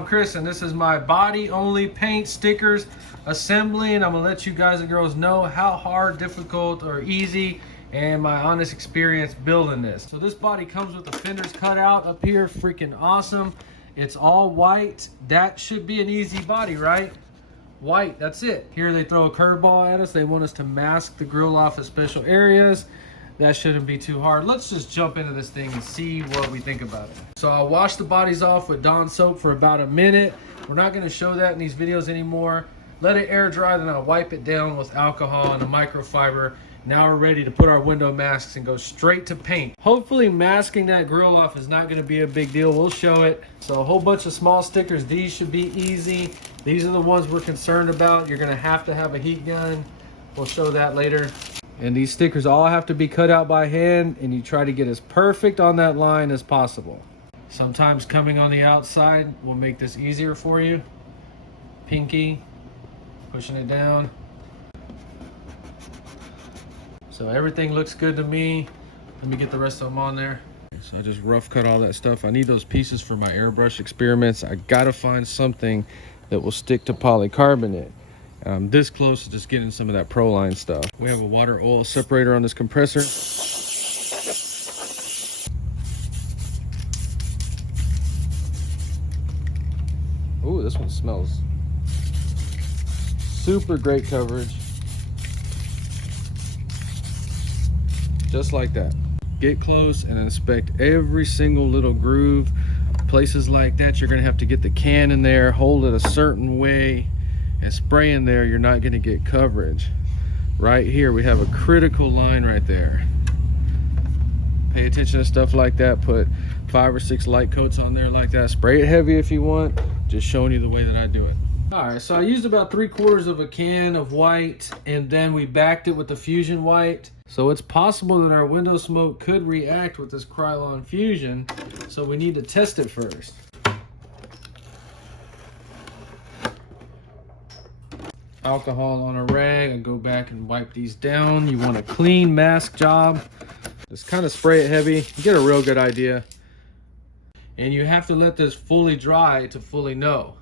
I'm Chris, and this is my body only paint stickers assembly, and I'm gonna let you guys and girls know how hard, difficult, or easy, and my honest experience building this. So this body comes with the fenders cut out up here, freaking awesome. It's all white. That should be an easy body, right? White, that's it. Here they throw a curveball at us. They want us to mask the grill off at special areas. That shouldn't be too hard. Let's just jump into this thing and see what we think about it. So I'll wash the bodies off with Dawn soap for about a minute. We're not gonna show that in these videos anymore. Let it air dry, then I'll wipe it down with alcohol and a microfiber. Now we're ready to put our window masks and go straight to paint. Hopefully masking that grill off is not gonna be a big deal. We'll show it. So a whole bunch of small stickers. These should be easy. These are the ones we're concerned about. You're gonna have to have a heat gun. We'll show that later. And these stickers all have to be cut out by hand, and you try to get as perfect on that line as possible. Sometimes coming on the outside will make this easier for you. Pinky, pushing it down. So everything looks good to me. Let me get the rest of them on there. So I just rough cut all that stuff. I need those pieces for my airbrush experiments. I gotta find something that will stick to polycarbonate. I'm this close to just getting some of that Proline stuff. We have a water oil separator on this compressor. Ooh, this one smells super great coverage. Just like that. Get close and inspect every single little groove. Places like that, you're gonna have to get the can in there, hold it a certain way, and spray in there. You're not going to get coverage. Right here we have a critical line right there. Pay attention to stuff like that. Put 5 or 6 light coats on there like that. Spray it heavy if you want. Just showing you the way that I do it. All right, so I used about 3/4 of a can of white, and then we backed it with the Fusion white. So it's possible that our window smoke could react with this Krylon Fusion, so we need to test it first. Alcohol on a rag. I go back and wipe these down. You want a clean mask job. Just kind of spray it heavy. You get a real good idea. And you have to let this fully dry to fully know.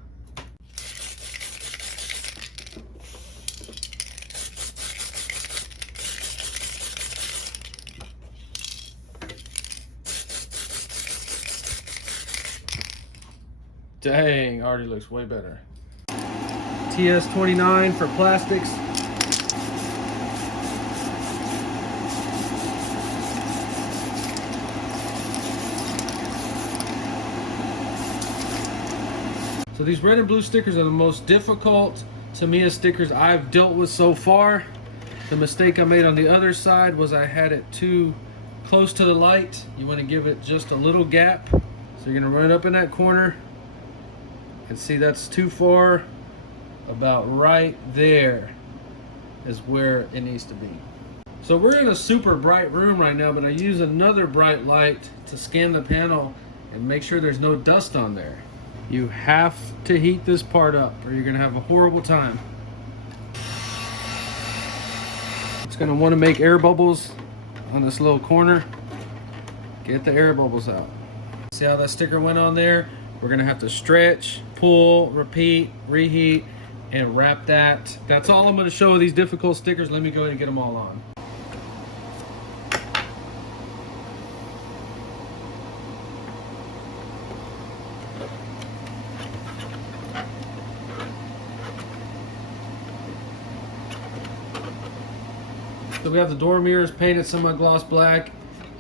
Dang, already looks way better. TS29 for plastics. So these red and blue stickers are the most difficult Tamiya stickers I've dealt with so far. The mistake I made on the other side was I had it too close to the light. You want to give it just a little gap. So you're gonna run it up in that corner and see that's too far. About right there is where it needs to be. So we're in a super bright room right now, but I use another bright light to scan the panel and make sure there's no dust on there. You have to heat this part up or you're gonna have a horrible time. It's gonna want to make air bubbles on this little corner. Get the air bubbles out. See how that sticker went on there? We're gonna have to stretch, pull, repeat, reheat, and wrap that. That's all I'm going to show with these difficult stickers. Let me go ahead and get them all on. So we have the door mirrors painted semi-gloss black,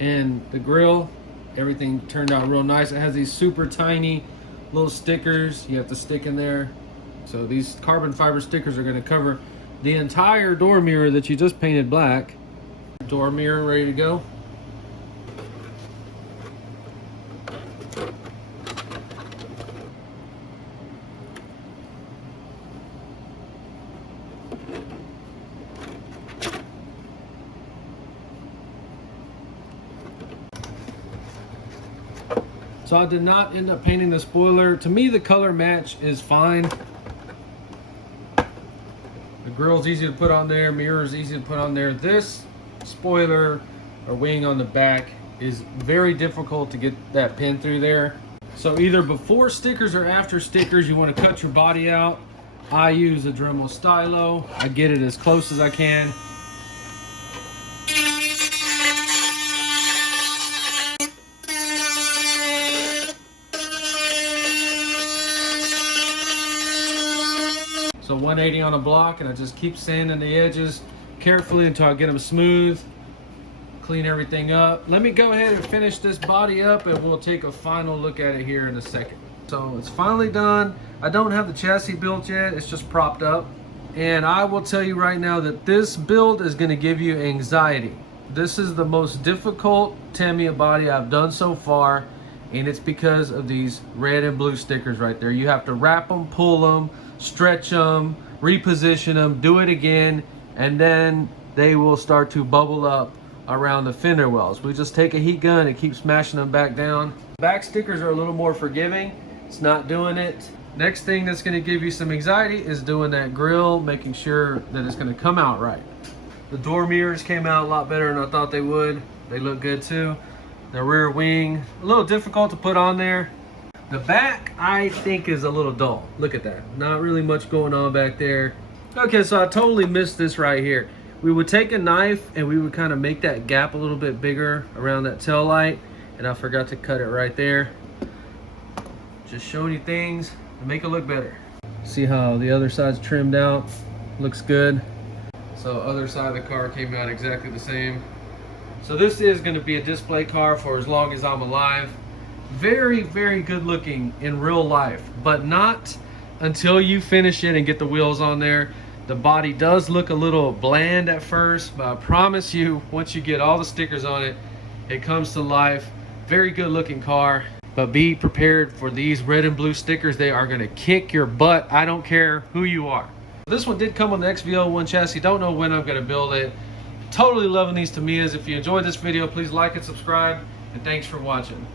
and the grill, everything turned out real nice. It has these super tiny little stickers you have to stick in there. So these carbon fiber stickers are going to cover the entire door mirror that you just painted black. Door mirror ready to go. So I did not end up painting the spoiler. To me, the color match is fine. The grill's easy to put on there, mirror's easy to put on there. This spoiler or wing on the back is very difficult to get that pin through there. So either before stickers or after stickers, you want to cut your body out. I use a Dremel stylo. I get it as close as I can. So 180 on a block, and I just keep sanding the edges carefully until I get them smooth. Clean everything up. Let me go ahead and finish this body up, and we'll take a final look at it here in a second. So it's finally done. I don't have the chassis built yet, it's just propped up. And I will tell you right now that this build is going to give you anxiety. This is the most difficult Tamiya body I've done so far, and it's because of these red and blue stickers right there. You have to wrap them, pull them, stretch them, reposition them, do it again, and then they will start to bubble up around the fender wells. We just take a heat gun and keep smashing them back down. Back stickers are a little more forgiving. It's not doing it. Next thing that's going to give you some anxiety is doing that grill, making sure that it's going to come out right. The door mirrors came out a lot better than I thought they would. They look good too. The rear wing, a little difficult to put on there. The back, I think, is a little dull. Look at that. Not really much going on back there. Okay, so I totally missed this right here. We would take a knife and we would kind of make that gap a little bit bigger around that tail light, and I forgot to cut it right there. Just showing you things to make it look better. See how the other side's trimmed out? Looks good. So other side of the car came out exactly the same. So this is going to be a display car for as long as I'm alive. Very, very good looking in real life, but not until you finish it and get the wheels on there. The body does look a little bland at first, but I promise you, once you get all the stickers on it, it comes to life. Very good looking car, but be prepared for these red and blue stickers. They are going to kick your butt. I don't care who you are. This one did come on the XV01 chassis. Don't know when I'm going to build it. Totally loving these Tamiyas. If you enjoyed this video, please like and subscribe, and thanks for watching.